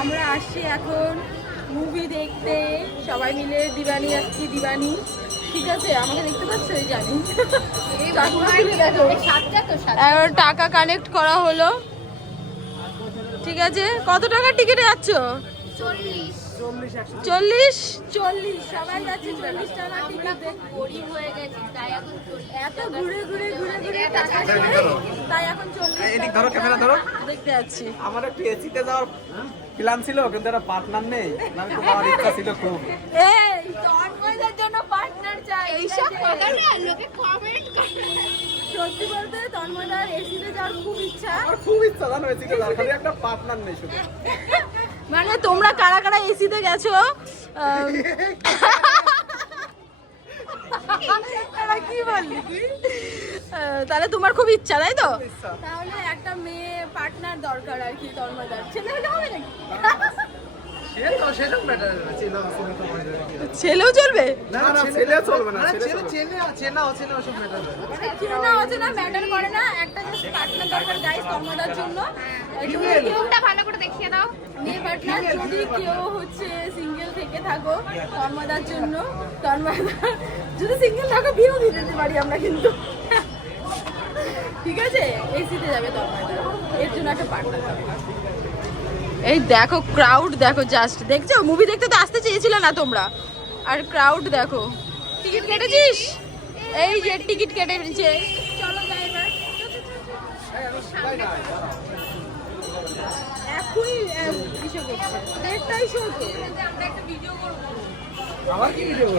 আমরা আসছি এখন মুভি দেখতে। সবাই মিলে দিবানি আসছি দিবানি। ঠিক আছে আমাকে দেখতে পাচ্ছ? এই জানি। টাকা কানেক্ট করা হলো। ঠিক আছে কত টাকার টিকিটে যাচ্ছ? চল্লিশ। চল্লিশ চল্লিশ? সবাই যাচ্ছে চল্লিশ টাকা টিকিট বোরিং হয়ে গেছি তাই এখন চল্লিশ এত ঘুরে ঘুরে ঘুরে ঘুরে টাকা এদিক শেষ, ধরো। তাই এখন চল্লিশ এদিক টাকা ধরো ক্যামেরা ধরো। দেখতে যাচ্ছি। আমার একটু এসিতে যাওয়ার প্ল্যান ছিল কিন্তু একটা পার্টনার নেই। আমি তো আমার ইচ্ছা ছিল খুব। এই তন্ময়দের জন্য পার্টনার চাই। এইসব কথা না লোকে কমেন্ট করে। সত্যি বলতে তন্ময়দার এসিতে যাওয়ার খুব ইচ্ছা। আমার খুব ইচ্ছা জানো এসিতে যাওয়ার। খালি একটা পার্টনার নেই শুধু। মানে তোমরা কারা কারা এসিতে গেছো? কি বললি? তাহলে তোমার খুব ইচ্ছা তাই তো? তাহলে মেয়ে পার্টনার দরকার আর কি তন্ময়দার ছেলে হলে হবে নাকি? ছেলেও চলবে? না না ছেলে চলবে না ছেলে চলবে। চেনা অচেনা ম্যাটার করে না। একটা জাস্ট পার্টনার দরকার গাইস তন্ময়দার জন্য। একটু রুমটা ভালো করে দেখিয়ে দাও। মেয়ে পার্টনার যদি কেউ হচ্ছে সিঙ্গেল থেকে থাকো তন্ময়দার জন্য তন্ময়দা যদি সিঙ্গেল থাকো বিয়েও দিয়ে দিতে পারি আমরা কিন্তু। ঠিক আছে? এসিতে যাবে এর জন্য একটা পার্টনার এই দেখো ক্রাউড দেখো জাস্ট দেখছ? মুভি দেখতে তো আসতে চেয়েছিল না তোমরা। আর ক্রাউড দেখো। টিকিট কেটেছিস? এই যে টিকিট কেটে নিচ্ছে চলো যাই এবার। এখনই আহ, কিসে করছে দেড়টাই শো তো আবার কি ভিডিও